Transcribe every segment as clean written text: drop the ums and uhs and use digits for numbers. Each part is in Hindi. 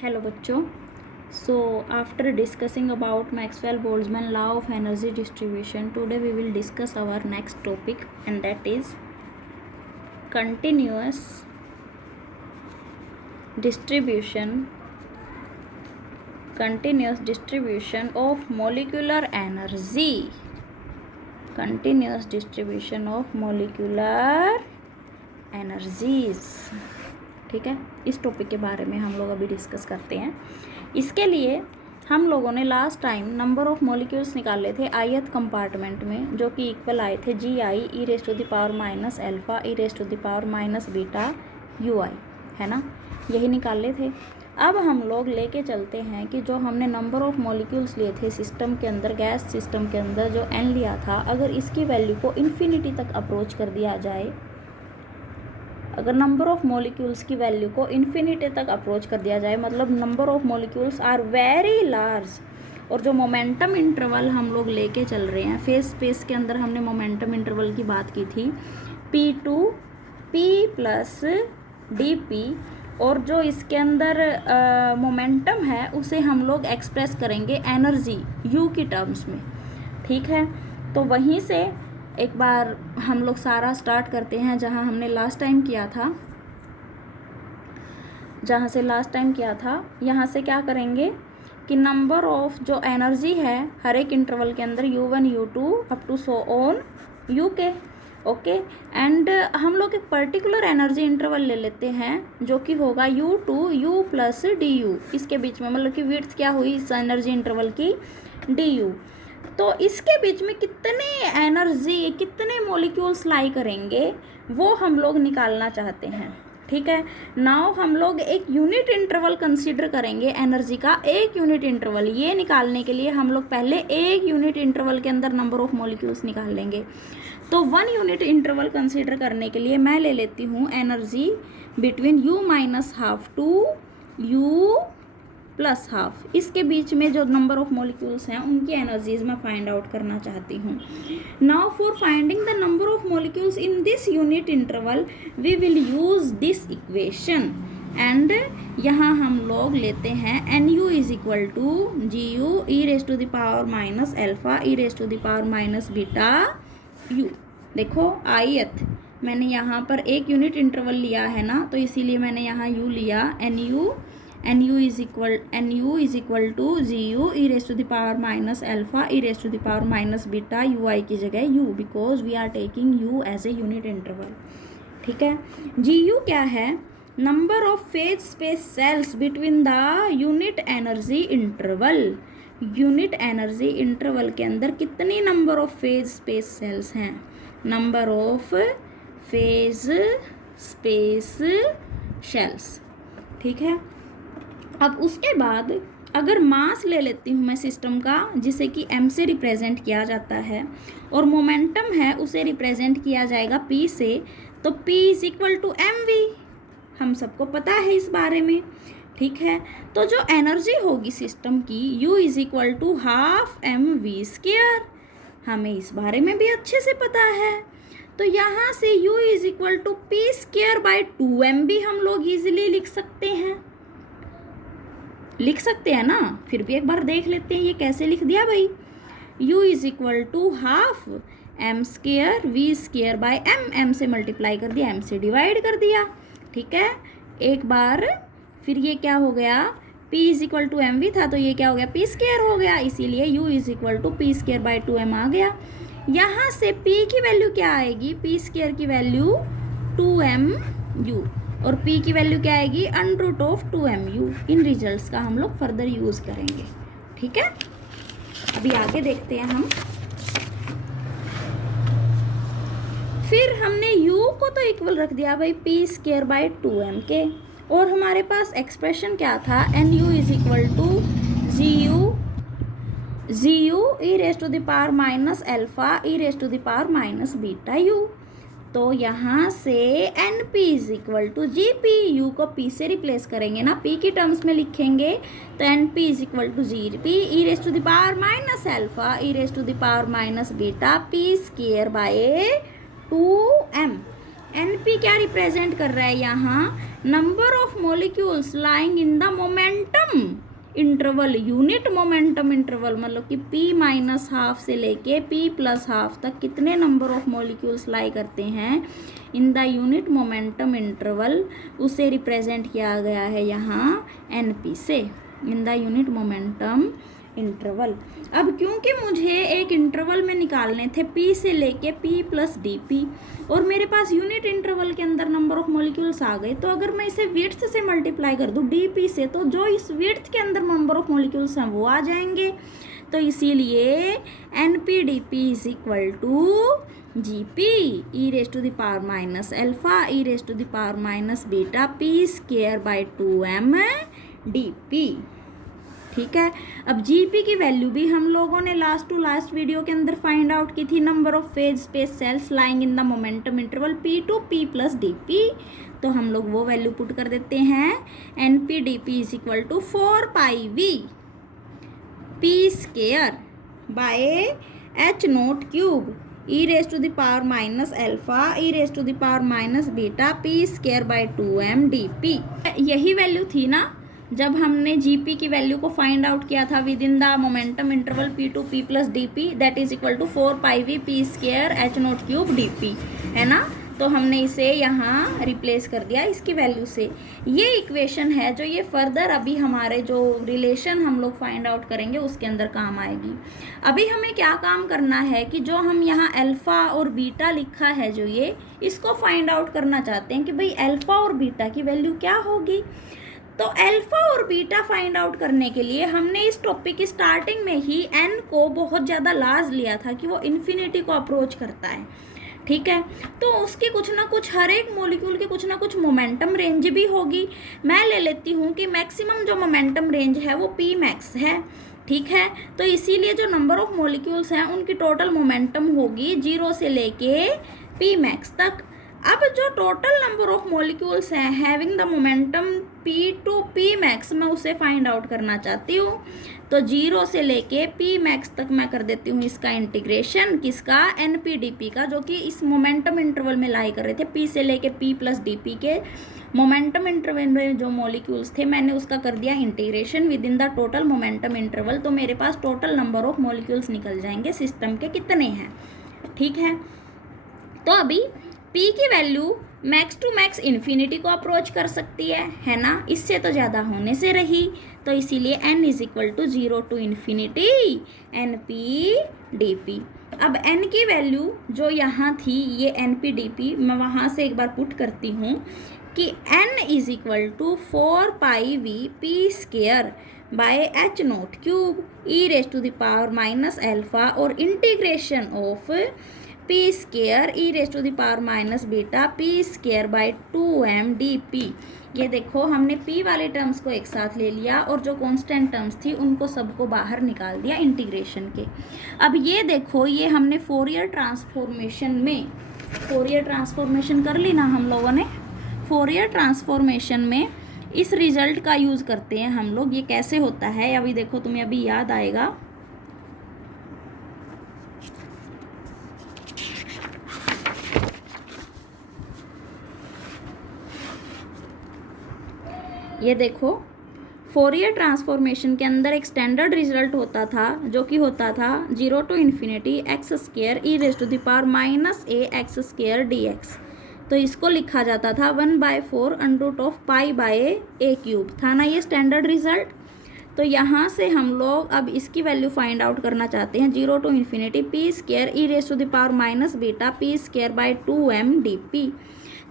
Hello बच्चों. So after discussing about Maxwell-Boltzmann law of energy distribution, today we will discuss our next topic, and that is continuous distribution of molecular energy. Continuous distribution of molecular energies. ठीक है, इस टॉपिक के बारे में हम लोग अभी डिस्कस करते हैं. इसके लिए हम लोगों ने last time number of molecules निकाले थे ith कंपार्टमेंट में, जो कि इक्वल आए थे GI e raise to the power minus alpha e raise to the power minus beta UI, है ना. यही निकाले थे. अब हम लोग लेके चलते हैं कि जो हमने नंबर ऑफ मॉलिक्यूल्स लिए थे सिस्टम के अंदर, गैस सिस्टम के अंदर जो n लिया था, अगर इसकी वैल्यू को इन्फिनिटी तक अप्रोच कर दिया जाए, अगर नंबर ऑफ मॉलिक्यूल्स की वैल्यू को इन्फिनिटी तक अप्रोच कर दिया जाए, मतलब number of molecules are very large, और जो मोमेंटम इंटरवल हम लोग लेके चल रहे हैं फेज स्पेस के अंदर, हमने मोमेंटम इंटरवल की बात की थी P2 P प्लस dP, और जो इसके अंदर मोमेंटम है उसे हम लोग एक्सप्रेस करेंगे एनर्जी U की टर्म्स में. ठीक है, तो वहीं से एक बार हम लोग सारा स्टार्ट करते हैं जहां हमने लास्ट टाइम किया था. यहाँ से क्या करेंगे कि नंबर ऑफ जो एनर्जी है हर एक इंटरवल के अंदर U1 U2 up to so on UK. Okay, and हम लोग एक पर्टिकुलर एनर्जी इंटरवल ले लेते हैं जो कि होगा U2 U प्लस DU. इसके बीच में मतलब कि विड्थ क्या हुई इस एनर्जी इंटरवल की, DU. तो इसके बीच में कितने एनर्जी, कितने मॉलिक्यूल्स लाई करेंगे वो हम लोग निकालना चाहते हैं. ठीक है, नाउ हम लोग एक यूनिट इंटरवल कंसीडर करेंगे एनर्जी का. एक यूनिट इंटरवल ये निकालने के लिए हम लोग पहले एक यूनिट इंटरवल के अंदर नंबर ऑफ मॉलिक्यूल्स निकाल लेंगे. तो 1 यूनिट इंटरवल कंसीडर करने के लिए मैं ले लेती हूँ energy between U minus half to U plus half. इसके बीच में जो नंबर ऑफ मॉलिक्यूल्स हैं उनकी एनर्जीज मैं फाइंड आउट करना चाहती हूँ. Now for finding the number of molecules in this unit interval we will use this equation, and यहाँ हम लोग लेते हैं NU is equal to GU e raise to the power minus alpha e raise to the power minus beta U. देखो ith मैंने यहाँ पर एक यूनिट इंटरवल लिया है ना, तो इसीलिए मैंने यहाँ U लिया. NU is equal to GU e raise to the power minus alpha e raise to the power minus beta UI की जगह U, because we are taking U as a unit interval. ठीक है, GU क्या है, number of phase space cells between the unit energy interval. Unit energy interval के अंदर कितनी number of phase space cells हैं, number of phase space cells. ठीक है, अब उसके बाद अगर मास ले लेती हूँ मैं सिस्टम का, जिसे कि m से रिप्रेजेंट किया जाता है, और मोमेंटम है उसे रिप्रेजेंट किया जाएगा P से, तो P is equal to mv. हम सबको पता है इस बारे में. ठीक है, तो जो एनर्जी होगी सिस्टम की U is equal to half mv square, हमें इस बारे में भी अच्छे से पता है. तो यहाँ से U is equal to P square by 2mv हम लोग इजीली लिख सकते हैं ना. फिर भी एक बार देख लेते हैं ये कैसे लिख दिया भाई. U is equal to half m square v square by m से मल्टीप्लाई कर दिया, m से डिवाइड कर दिया. ठीक है, एक बार फिर ये क्या हो गया, P is equal to mv था, तो ये क्या हो गया, P स्क्वायर हो गया. इसीलिए U is equal to P square by 2m आ गया. यहाँ से P की वैल्यू क्या आएगी, P स्क्वायर की वैल्यू 2mu, और P की वैल्यू क्या आएगी, अंडर रूट ऑफ 2mu. इन रिजल्ट्स का हम लोग फर्दर यूज़ करेंगे. ठीक है, अभी आगे देखते हैं हम. फिर हमने U को तो इक्वल रख दिया भाई P स्क्वायर बाई 2m के, और हमारे पास एक्सप्रेशन क्या था, NU is equal to GU e raise to the power minus alpha e raise to the power minus beta U. तो यहाँ से NP is equal to GP, U को P से रिप्लेस करेंगे ना, P की टर्म्स में लिखेंगे, तो NP is equal to GP e raise to the power minus alpha e raise to the power minus beta P square by 2m. NP क्या रिप्रेजेंट कर रहा है यहाँ, number of molecules lying in the momentum interval, unit momentum interval, मतलब कि p-½ से लेके p+½ तक कितने नंबर ऑफ मॉलिक्यूल्स लाई करते हैं इन द यूनिट मोमेंटम इंटरवल, उसे रिप्रेजेंट किया गया है यहाँ एनपी से, इन द यूनिट मोमेंटम इंटरवल। अब क्योंकि मुझे एक इंटरवल में निकालने थे p से लेके p+dp और मेरे पास यूनिट इंटरवल के अंदर नंबर ऑफ मॉलिक्यूल्स आ गए, तो अगर मैं इसे विड्थ से मल्टीप्लाई कर दूं dp से, तो जो इस विड्थ के अंदर नंबर ऑफ मॉलिक्यूल्स हैं वो आ जाएंगे। तो इसीलिए NP/dP is equal to GP e⁻⁴ e⁻⁻β p² (2m)dp। ठीक है। अब जीपी की वैल्यू भी हम लोगों ने लास्ट टू लास्ट वीडियो के अंदर फाइंड आउट की थी, number of phase space cells lying in the momentum interval p2 p+dp। तो हम लोग वो वैल्यू पुट कर देते हैं, NP/dP is equal to 4πv p² h0³ e⁻⁴ e⁻β p²/2m dp। यही वैल्यू थी ना जब हमने जीपी की वैल्यू को फाइंड आउट किया था within the momentum interval p2 p+dp that is equal to 4πv p² h0³ dp, है ना। तो हमने इसे यहाँ रिप्लेस कर दिया इसकी वैल्यू से। ये इक्वेशन है जो ये फर्दर अभी हमारे जो रिलेशन हम लोग फाइंड आउट करेंगे उसके अंदर काम आएगी। अभी हमें क्या काम करना है कि जो हम यहाँ अल्फ़ा और बीटा लिखा है जो ये, इसको फाइंड आउट करना चाहते हैं कि भाई अल्फ़ा और बीटा की वैल्यू क्या होगी। तो अल्फ़ा और बीटा फाइंड आउट करने के लिए हमने इस टॉपिक की स्टार्टिंग में ही n को बहुत ज़्यादा लार्ज लिया था कि वो इन्फिनिटी को अप्रोच करता है, ठीक है। तो उसकी कुछ ना कुछ, हर एक मॉलिक्यूल की कुछ ना कुछ मोमेंटम रेंज भी होगी। मैं ले लेती हूँ कि मैक्सिमम जो मोमेंटम रेंज है वो p मैक्स है, ठीक है। तो इसीलिए जो नंबर ऑफ मॉलिक्यूल्स हैं उनकी टोटल मोमेंटम होगी 0 से लेके p मैक्स तक। अब जो टोटल नंबर ऑफ मॉलिक्यूल्स हैं having the momentum p to p max, मैं उसे फाइंड आउट करना चाहती हूँ। तो 0 से लेके p मैक्स तक मैं कर देती हूँ इसका इंटीग्रेशन, किसका, NP/dP का, जो कि इस मोमेंटम इंटरवल में लाई कर रहे थे। p से लेके p+dp के मोमेंटम इंटरवल में जो मॉलिक्यूल्स थे मैंने उसका कर दिया integration with in the total momentum interval. तो मेरे पास टोटल नंबर ऑफ मॉलिक्यूल्स निकल जाएंगे सिस्टम के कितने हैं, ठीक है। तो अभी p की value max to max infinity को अप्रोच कर सकती है ना, इससे तो ज़्यादा होने से रही। तो इसीलिए n is equal to 0 to infinity NP/dP। अब n की वैल्यू जो यहाँ थी ये NP/dP, मैं वहाँ से एक बार पुट करती हूँ कि n is equal to 4πv p² h0³ e⁻⁴ और integration of p² e⁻⁻β p²/2m dp। ये देखो हमने p वाले टर्म्स को एक साथ ले लिया और जो कांस्टेंट टर्म्स थी उनको सबको बाहर निकाल दिया इंटीग्रेशन के। अब ये देखो ये हमने फोरियर ट्रांसफॉर्मेशन कर ली ना हम लोगों ने। फोरियर ट्रांसफॉर्मेशन में इस रिजल्ट का यूज़ करते हैं हम लोग। ये कैसे होता है अभी देखो, तुम्हें अभी याद आएगा। ये देखो फोरियर ट्रांसफॉर्मेशन के अंदर एक स्टैंडर्ड रिजल्ट होता था जो कि होता था 0 to infinity x² e⁻⁻a x² तो इसको लिखा जाता था 1/4 π/a³ था ना ये स्टैंडर्ड रिजल्ट। तो यहाँ से हम लोग अब इसकी वैल्यू फाइंड आउट करना चाहते हैं 0 to infinity p² e⁻⁻β p²/2m dp।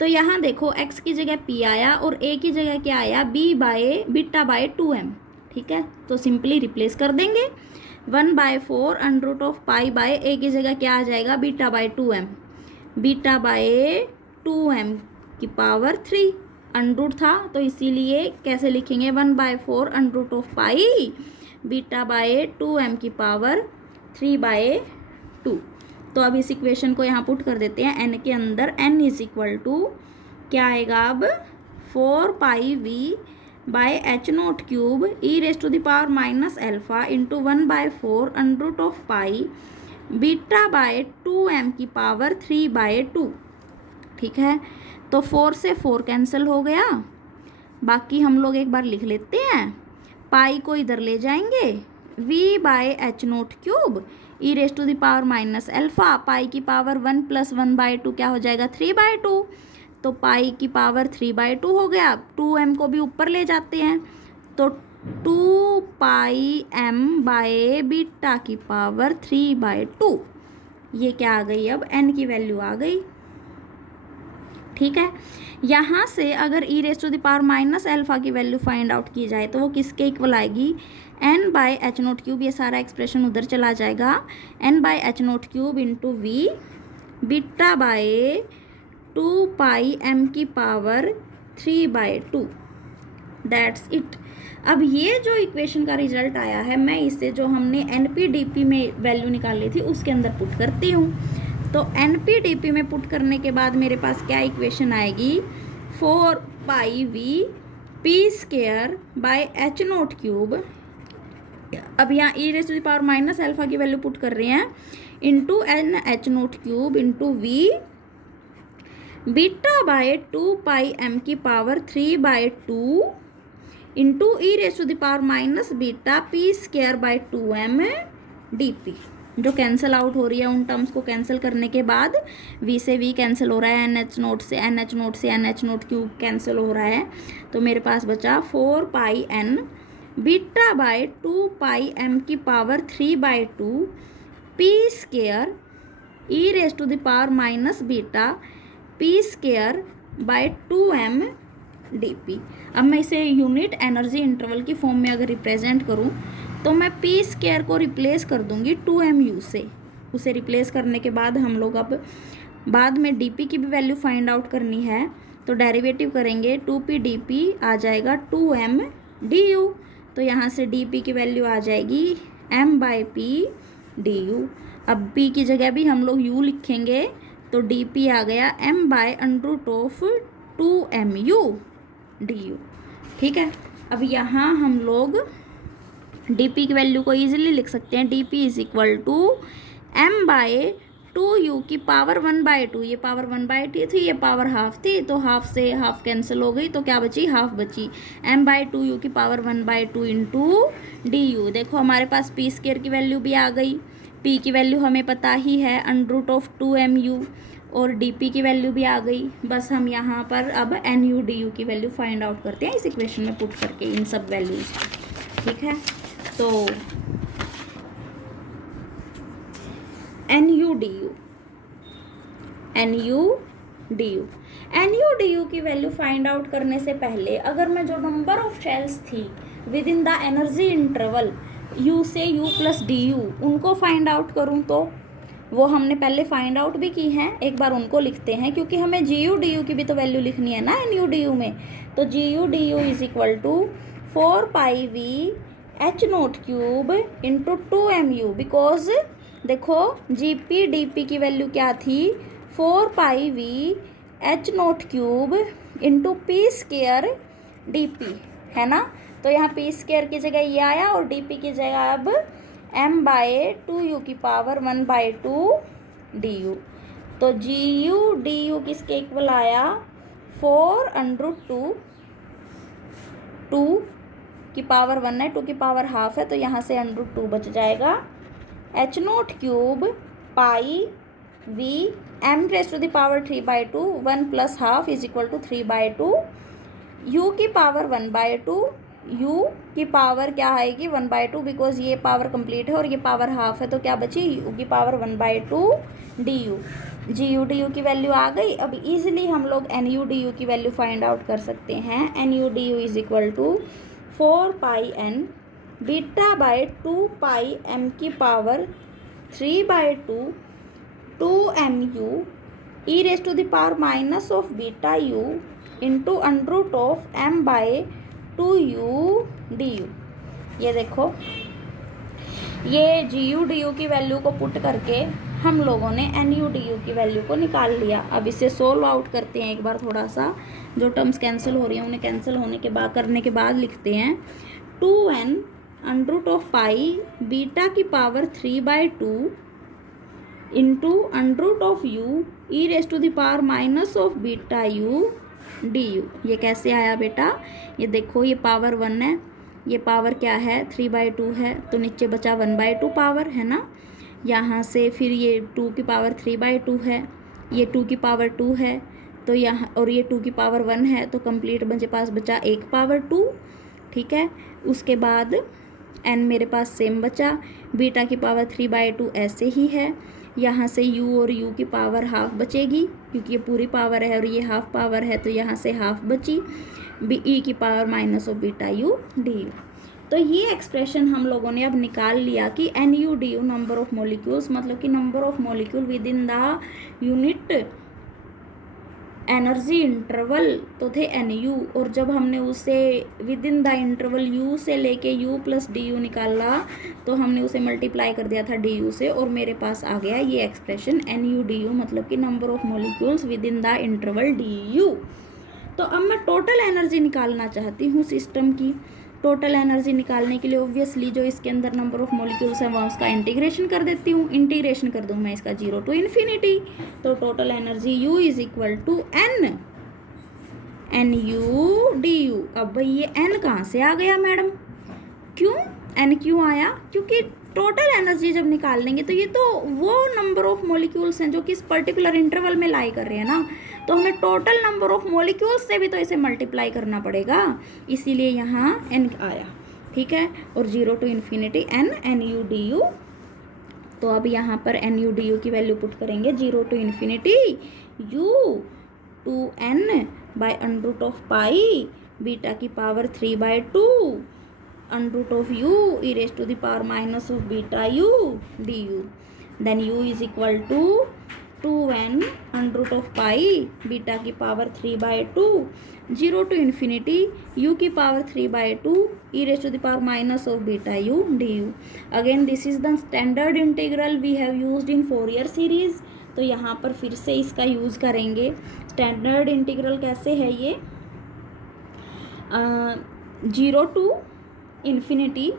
तो यहाँ देखो x की जगह p आया और a की जगह क्या आया, β/2m, ठीक है। तो सिंपली रिप्लेस कर देंगे 1/4 π/a की जगह क्या आ जाएगा, β/2m, β/2m की पावर 3 अंडरूट था तो इसीलिए कैसे लिखेंगे 1/4 π β/2m की पावर 3/2। तो अब इस इक्वेशन को यहाँ पुट कर देते हैं n के अंदर। n इज इक्वल टू क्या आएगा अब 4πv h0³ e⁻⁻α into 1/4 π β/2m की पावर 3/2, ठीक है। तो 4 से 4 कैंसिल हो गया, बाकी हम लोग एक बार लिख लेते हैं। पाई को इधर ले जाएंगे, v/h0³ e⁻⁻ अल्फा, पाई की पावर 1 + 1/2 क्या हो जाएगा 3/2, तो पाई की पावर 3/2 हो गया। 2m को भी ऊपर ले जाते हैं, तो 2πm/β की पावर 3/2, ये क्या आ गई, अब n की वैल्यू आ गई। ठीक है, यहाँ से अगर e⁻⁻ अल्फा की वैल्यू फाइंड आउट की जाए तो वो किसके इक्वल आएगी, n/h0³, ये सारा एक्सप्रेशन उधर चला जाएगा, n/h0³ इंटू v β/2πm की पावर 3/2, दैट्स इट। अब ये जो इक्वेशन का रिजल्ट आया है, मैं इसे जो हमने NP/DP में वैल्यू निकाली थी उसके अंदर पुट करती हूँ। तो NP/DP में पुट करने के बाद मेरे पास क्या इक्वेशन आएगी, 4πVp²/h0³, अब यहाँ e⁻⁻ अल्फा की वैल्यू पुट कर रहे हैं, into NH0³ into v β/2πm की पावर 3/2 इंटू e⁻⁻βp²/2m dp, जो कैंसिल आउट हो रही है, उन टर्म्स को कैंसिल करने के बाद v से v कैंसिल हो रहा है, NH0 से NH0³ कैंसिल हो रहा है, तो मेरे पास बचा 4πn β/2πm की पावर 3/2 p² e⁻⁻βp²/2m dp। अब मैं इसे यूनिट एनर्जी इंटरवल की फॉर्म में अगर रिप्रेजेंट करूं तो मैं p² को रिप्लेस कर दूंगी 2mu से। उसे रिप्लेस करने के बाद हम लोग अब बाद में dp की भी वैल्यू फाइंड आउट करनी है, तो डेरिवेटिव करेंगे, 2p dp आ जाएगा 2m du, तो यहाँ से dp की वैल्यू आ जाएगी m/p du। अब p की जगह भी हम लोग u लिखेंगे, तो dp आ गया m/√2mu du। ठीक है, अब यहाँ हम लोग dp की वैल्यू को ईजिली लिख सकते हैं, dp = m/2u की पावर 1/2, ये पावर 1/2 थी, ये पावर हाफ थी, तो हाफ से हाफ कैंसिल हो गई, तो क्या बची, हाफ बची, m/2u की पावर 1/2 इंटू du। देखो हमारे पास p² की वैल्यू भी आ गई, p की वैल्यू हमें पता ही है √2mu, और dp की वैल्यू भी आ गई। बस हम यहाँ पर अब nu du की वैल्यू फाइंड आउट करते हैं इस इक्वेशन में पुट करके इन सब वैल्यूज। ठीक है, तो nu du की वैल्यू फाइंड आउट करने से पहले अगर मैं जो नंबर ऑफ शेल्स थी with in the energy interval u से u + du उनको फाइंड आउट करूँ, तो वो हमने पहले फाइंड आउट भी की हैं, एक बार उनको लिखते हैं, क्योंकि हमें gu du की भी तो वैल्यू लिखनी है ना nu du में। तो gu du = 4πVh0³ into 2mu, because देखो gp dp की वैल्यू क्या थी, 4πVh0³ इंटू p² dp, है ना। तो यहाँ p² की जगह ये आया और dp की जगह अब m/2u की पावर 1/2 du। तो gu du किसके इक्वल आया, 4√2, 2 की पावर 1 है, 2 की पावर हाफ है, तो यहाँ से √2 बच जाएगा, h0³ पाई v m⁻3/2 1 + हाफ = 3/2, u की पावर 1/2, u की पावर क्या आएगी 1/2, बिकॉज ये पावर कंप्लीट है और ये पावर हाफ है, तो क्या बची u की पावर 1/2 du। gu du की वैल्यू आ गई। अब इजीली हम लोग nu du की वैल्यू फाइंड आउट कर सकते हैं। nu du = 4πn β/2πm की power 3/2 2mu e⁻⁻βu into m/2u du। ये देखो, ये gu du की वैल्यू को पुट करके हम लोगों ने nu du की वैल्यू को निकाल लिया। अब इसे सोल्व आउट करते हैं एक बार, थोड़ा सा जो टर्म्स कैंसिल हो रही हैं उन्हें कैंसिल होने के बाद करने के बाद लिखते हैं, 2n √π β की power 3/2 into under root of u e raise to the power minus of beta u D u. ये कैसे आया बेटा, ये देखो ये पावर 1 है, ये पावर क्या है 3/2 है, तो नीचे बचा 1/2 पावर है ना। यहाँ से फिर ये 2 की पावर 3/2 है, ये 2 की पावर 2 है, तो यहाँ और ये 2 की पावर 1 है, तो कंप्लीट मुझे पास बचा 1 पावर 2। ठीक है, उसके बाद n मेरे पास सेम बचा, बीटा की पावर 3/2 ऐसे ही है। यहाँ से u और u की पावर हाफ बचेगी क्योंकि ये पूरी पावर है और ये हाफ पावर है, तो यहाँ से हाफ बची, ई की power minus of beta u D you. तो ये एक्सप्रेशन हम लोगों ने अब निकाल लिया कि n U D u number of molecules, मतलब कि number of molecule within the unit energy interval तो थे एन यू, और जब हमने उसे within the interval u से लेके यू प्लस डी यू निकाला तो हमने उसे मल्टीप्लाई कर दिया था डी यू से, और मेरे पास आ गया ये expression n U D u, मतलब कि number of molecules within the interval d you. तो अब मैं टोटल एनर्जी निकालना चाहती हूँ सिस्टम की। टोटल एनर्जी निकालने के लिए ऑब्वियसली जो इसके अंदर नंबर ऑफ मॉलिक्यूल्स है वहाँ उसका इंटीग्रेशन कर देती हूँ। इंटीग्रेशन कर दूँ मैं इसका 0 to इन्फिनिटी, तो total energy U is equal to n U D u. अब भाई ये n कहाँ से आ गया मैडम, क्यों n क्यों आया, क्योंकि टोटल एनर्जी जब निकाल लेंगे तो ये तो वो नंबर ऑफ मॉलिक्यूल्स हैं जो कि इस पर्टिकुलर इंटरवल में लाई कर रहे हैं ना, तो हमें टोटल नंबर ऑफ मॉलिक्यूल्स से भी तो इसे मल्टीप्लाई करना पड़ेगा, इसीलिए यहाँ n आया। ठीक है, और 0 to infinity N U D you. तो अब यहाँ पर एन यू डी यू की वैल्यू पुट करेंगे 0 to infinity u 2n by under root of pi beta की power 3/2 under root of u e raised to the power minus of beta u du, then u is equal to 2n under root of pi beta की पावर 3/2 0 to इन्फिनिटी u की power 3/2 e raised to the power minus of beta u du। Again this is the standard integral we have used in Fourier series, तो यहाँ पर फिर से इसका यूज़ करेंगे। स्टैंडर्ड इंटीग्रल कैसे है ये, 0 to इन्फिनिटी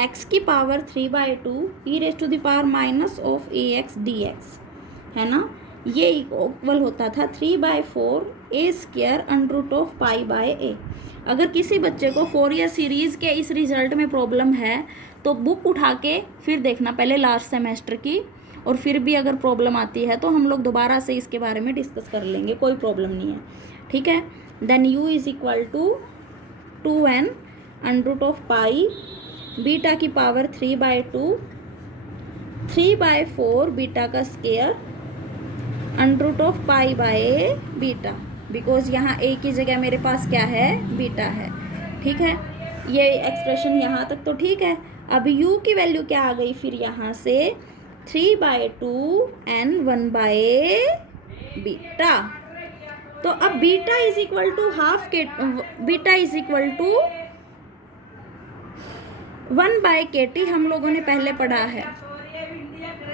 x की power 3/2 e raise to the power minus of a x d x, है ना। ये इक्वल होता था 3/4 a square under root of pi by a. अगर किसी बच्चे को फोरियर सीरीज़ के इस रिजल्ट में प्रॉब्लम है तो बुक उठा के फिर देखना पहले लास्ट सेमेस्टर की, और फिर भी अगर प्रॉब्लम आती है तो हम लोग दोबारा से इसके बारे में डिस्कस कर लेंगे, कोई प्रॉब्लम नहीं है। ठीक है, then u is equal to 2n under root of pi beta की पावर 3/2 3/4 बीटा का square under root of pi by beta, because यहाँ a की जगह मेरे पास क्या है, बीटा है। ठीक है, ये एक्सप्रेशन यहाँ तक तो ठीक है। अब u की वैल्यू क्या आ गई फिर यहाँ से 3/2 n 1 बीटा, तो अब beta is equal to half के, beta is equal to 1/kT हम लोगों ने पहले पढ़ा है।